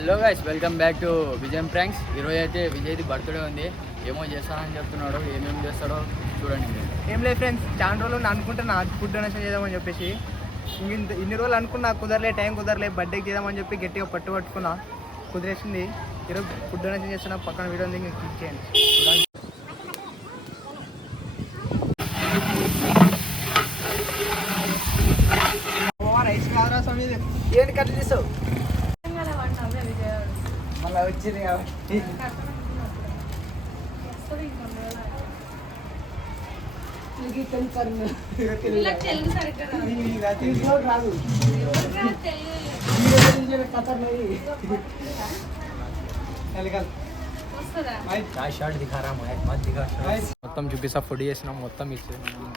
Hello guys, welcome back to విజయం pranks. ఈరోజు అయితే విజయ్ది బర్త్డే ఉంది. ఏమో చేస్తానని చెప్తున్నాడు. ఏమేమి చేస్తాడో చూడండి మీరు. ఏం లేదు ఫ్రెండ్స్, చాలా రోజులు అనుకుంటున్నా ఫుడ్ డొనేషన్ చేద్దామని చెప్పేసి. ఇన్ని రోజులు అనుకున్నా, కుదరలే, టైం కుదరలే. బర్త్డేకి చేద్దామని చెప్పి గట్టిగా పట్టుకున్నా, కుదిరేసింది. ఈరోజు ఫుడ్ డొనేషన్ చేస్తున్నా. పక్కన వీడియో ఉంది, క్లిక్ చేయండి చూడండి. రైస్ కాదురా స్వామి, ఏంటి కట్లు తీసావు? మళ్ళీ వచ్చింది కాబట్టి మొత్తం చూపిస్తా. ఫుడ్ చేసినాం, మొత్తం ఇచ్చేసినాం.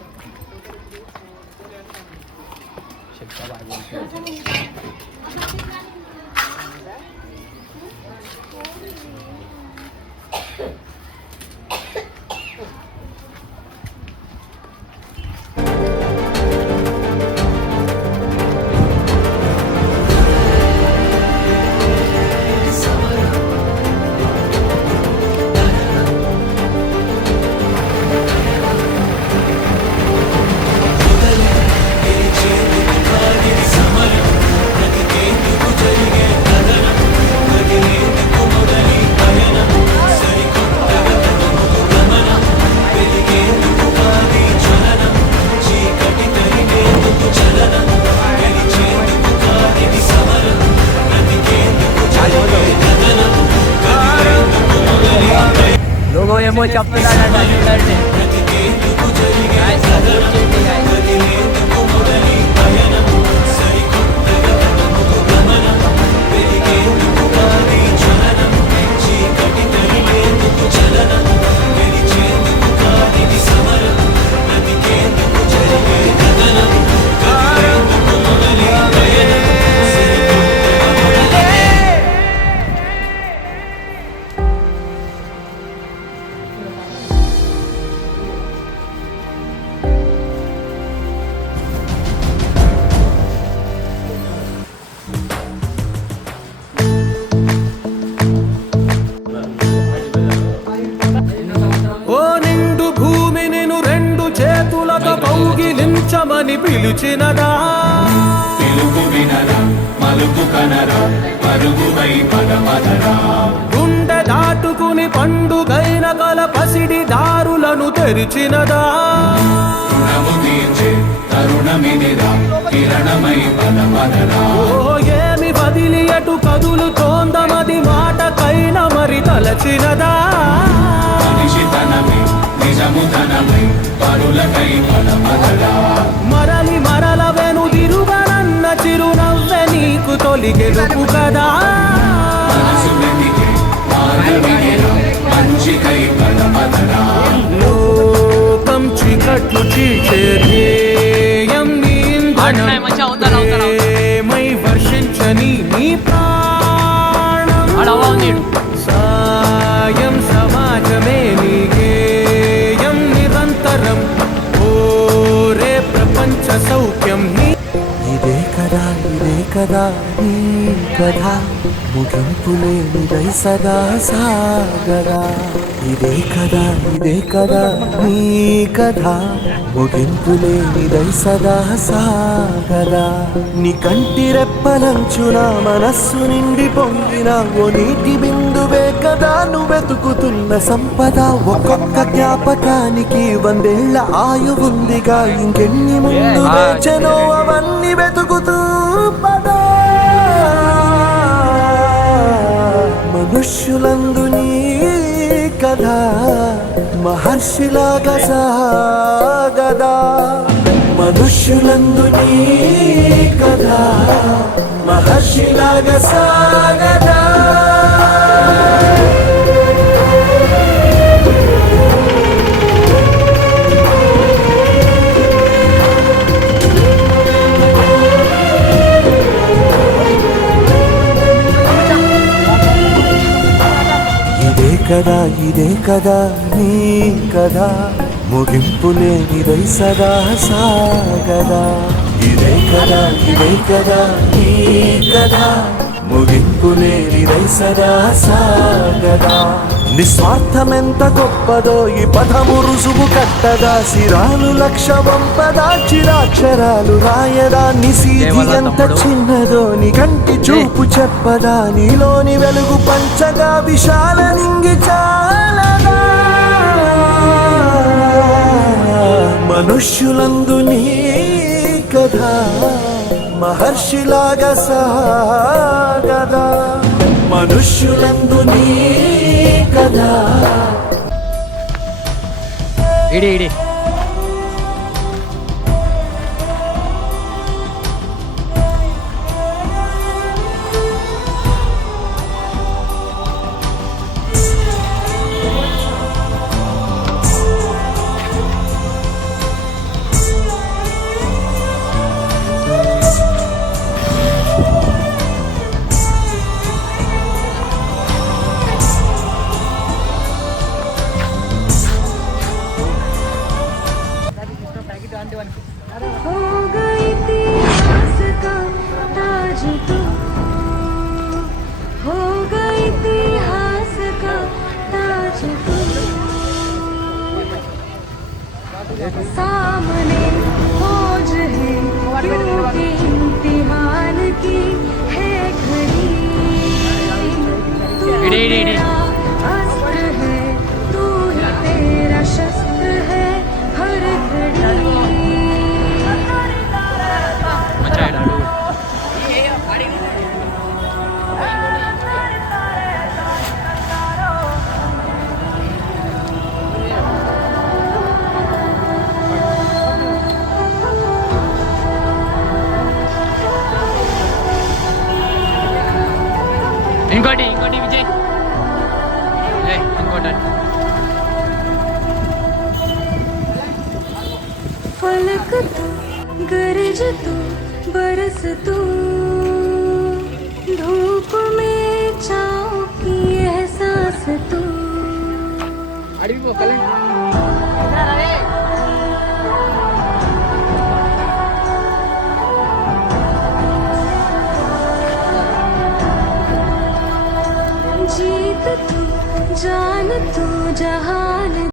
లోగో ఏమో చెప్తున్నాడంట చూడండి. కౌగిలించమని పిలిచినదా, పిలుపు వినరా, మలుపు కనరా, పరుగువై పదమదరా. గుండె దాటుకుని పండుగైన కల పసిడి దారులను తెరిచినదా, రుణము తీర్చే తరుణమిదిరా, కిరణమై పదమదరా. ఓ ఏమి వదిలి అటు కదులుతోందమది మాటకైన మరి తలచినదా, మనిషితనమే నిజముతనమై పరులకై పదమదరా. మరలి మరల వెనుదిరుగనన్న చిరునవ్వె నీకు తొలి గెలుపు కదా, మనసు వెతికే మార్గమిదిరా, మంచికై పదమదరా. లోకం చీకట్లు చీల్చే ధ్యేయం నీ ఇంధనం, ప్రేమై వర్షించని నీ ప్రాణం, సాయం సమాజమే నీ గేయం నిరంతరం. ఓరే ప్రపంచ సౌఖ్యం నీ. ఇదే కదా నీ కథ, ముగింపులేనిదై సదా సాగరా. ఇదే కదా నీ కథ, ముగింపులేనిదై సదా సాగరా. నీ కంటి రెప్పలంచున మనస్సు నిండి పొంగిన ఓ నీటి బిందువే కదా నువ్వెతుకుతున్న సంపద. ఒక్కొక్క జ్ఞాపకానికి 100 ఏళ్ల ఆయువుందిగా, ఇంకెన్ని ముందు వేచనో అవన్నీ వెతుకుతూ పదా. మనుష్యులందు నీ కథ మహర్షిలాగా సాగదా, మనుష్యులందు నీ కథ మహర్షిలాగా సాగదా. ఇదే కదా నీ కథ, ముగింపులేనిదై సదా సాగదా. ఇదే కదా నీ కథ, ముగింపు లేనిదై సదా సాగదా నిస్వార్థమెంత గొప్పదో ఈ పదము రుజువు కట్టదా సిరాలు లక్ష వంపదా చిరాక్షరాలు రాయదా నిశీధి ఎంత చిన్నదో నీ కంటి చూపు చెప్పదా నీలోని వెలుగు పంచగా విశాల నింగి చాలదా మనుష్యులందు నీ కథ మహర్షిలాగా సాగదా మనుష్యులందు నీ కథ ఇడి ఇడి हो गई इतिहास का ताज तू हो गई इतिहास का ताज तू सामने फौज है क्योंकि इम्तिहान की है घड़ी तू मेरा अस्त्र है तू ही तेरा शस्त्र है हर घड़ी ఇంకోటి ఇంకోటి విజయ్ ఇంకోటి फलक तू गरज तू बरस तू धूप में छाँव की एहसास तू जीत तू जान तू जहान